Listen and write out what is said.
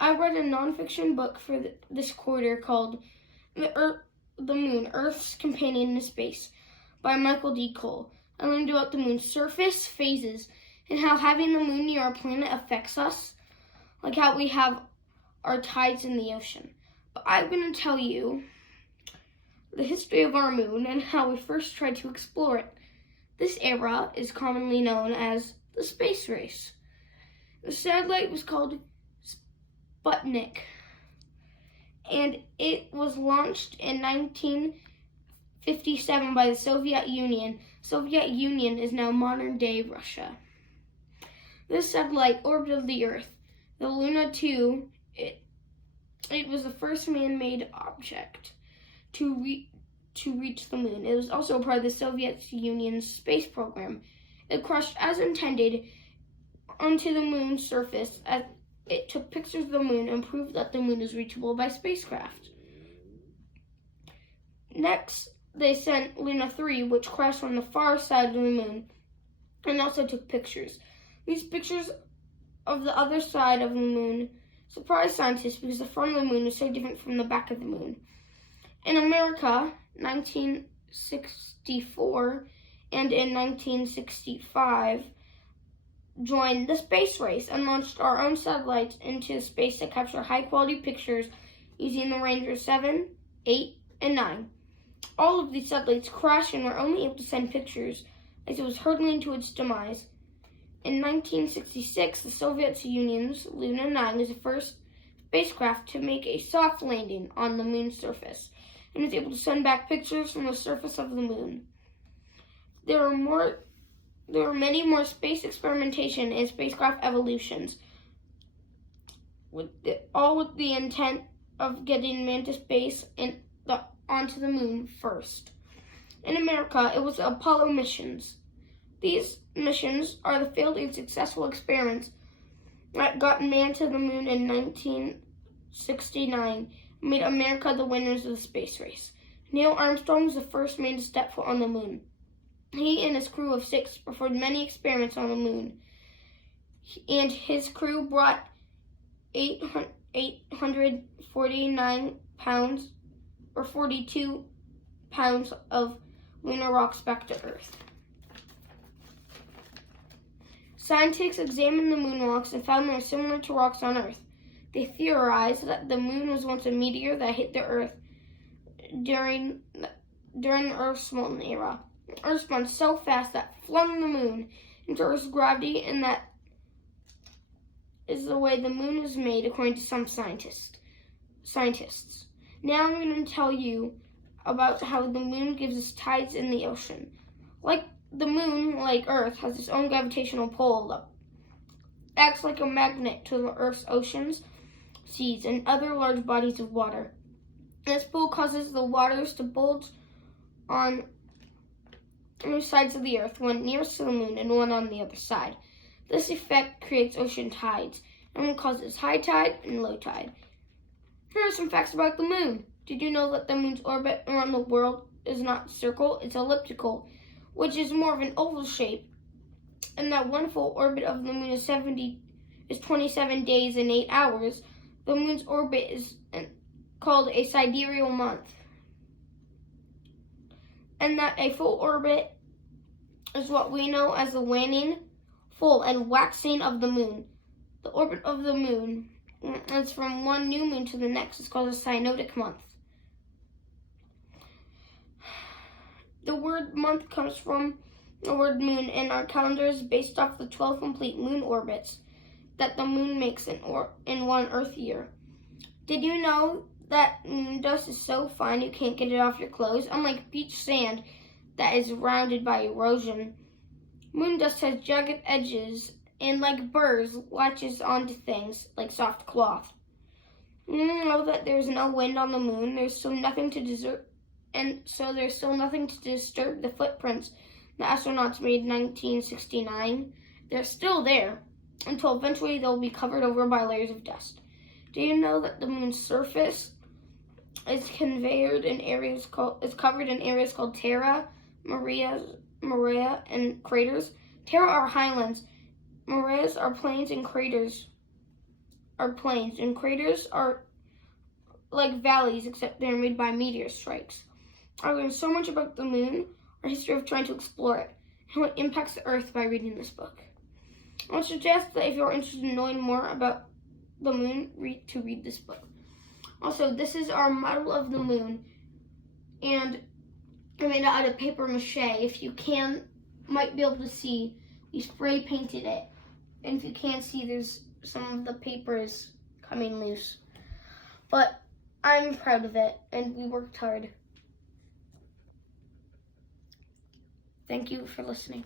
I read a nonfiction book for this quarter called The Moon, Earth's Companion in Space by Michael D. Cole. I learned about the moon's surface, phases, and how having the moon near our planet affects us, like how we have our tides in the ocean. But I'm going to tell you the history of our moon and how we first tried to explore it. This era is commonly known as the space race. The satellite was called Sputnik, and it was launched in 1957 by the Soviet Union. Soviet Union is now modern-day Russia. This satellite orbited the Earth. The Luna 2, it was the first man-made object to reach the moon. It was also a part of the Soviet Union's space program. It crashed as intended onto the moon's surface as it took pictures of the moon and proved that the moon is reachable by spacecraft. Next, they sent Luna 3, which crashed on the far side of the moon and also took pictures. These pictures of the other side of the moon surprised scientists because the front of the moon is so different from the back of the moon. In America, 1964 and in 1965, joined the space race and launched our own satellites into space to capture high-quality pictures using the Ranger 7, 8, and 9. All of these satellites crashed and were only able to send pictures as it was hurtling to its demise. In 1966, the Soviet Union's Luna 9 was the first spacecraft to make a soft landing on the moon's surface and was able to send back pictures from the surface of the moon. There were many more space experimentation and spacecraft evolutions, all with the intent of getting man to space and onto the moon first. In America, it was Apollo missions. These missions are the failed and successful experiments that got man to the moon in 1969 and made America the winners of the space race. Neil Armstrong was the first man to step foot on the moon. He and his crew of 6 performed many experiments on the moon, and his crew brought 849 pounds or 42 pounds of lunar rocks back to Earth. Scientists examined the moon rocks and found they were similar to rocks on Earth. They theorized that the moon was once a meteor that hit the Earth during the Earth's molten era. The Earth spun so fast that flung the moon into Earth's gravity, and that is the way the moon is made, according to some scientists. Now I'm going to tell you about how the moon gives us tides in the ocean. Like the moon, like Earth, has its own gravitational pull that acts like a magnet to the Earth's oceans, seas, and other large bodies of water. This pull causes the waters to bulge on two sides of the Earth, one nearest to the moon and one on the other side. This effect creates ocean tides and causes high tide and low tide. Here are some facts about the moon. Did you know that the moon's orbit around the world is not circle, it's elliptical, which is more of an oval shape, and that one full orbit of the moon is 27 days and 8 hours. The moon's orbit is called a sidereal month, and that a full orbit is what we know as the waning, full, and waxing of the moon. The orbit of the moon is from one new moon to the next. It's called a synodic month. The word month comes from the word moon, and our calendar is based off the 12 complete moon orbits that the moon makes in one Earth year. Did you know that moon dust is so fine you can't get it off your clothes? Unlike beach sand that is rounded by erosion, moon dust has jagged edges and, like burrs, latches onto things like soft cloth. You know that there's no wind on the moon. There's still nothing to disturb the footprints the astronauts made in 1969. They're still there until eventually they'll be covered over by layers of dust. Do you know that the moon's surface is covered in areas called Terra, Maria, and craters? Terra are highlands. Marias are plains, and craters are plains, and craters are like valleys, except they're made by meteor strikes. I learned so much about the moon, our history of trying to explore it, and how it impacts the Earth by reading this book. I would suggest that if you're interested in knowing more about the moon, read this book. Also, this is our model of the moon, and I made it out of paper mache. If you might be able to see, we spray painted it. And if you can't see, there's some of the paper is coming loose. But I'm proud of it, and we worked hard. Thank you for listening.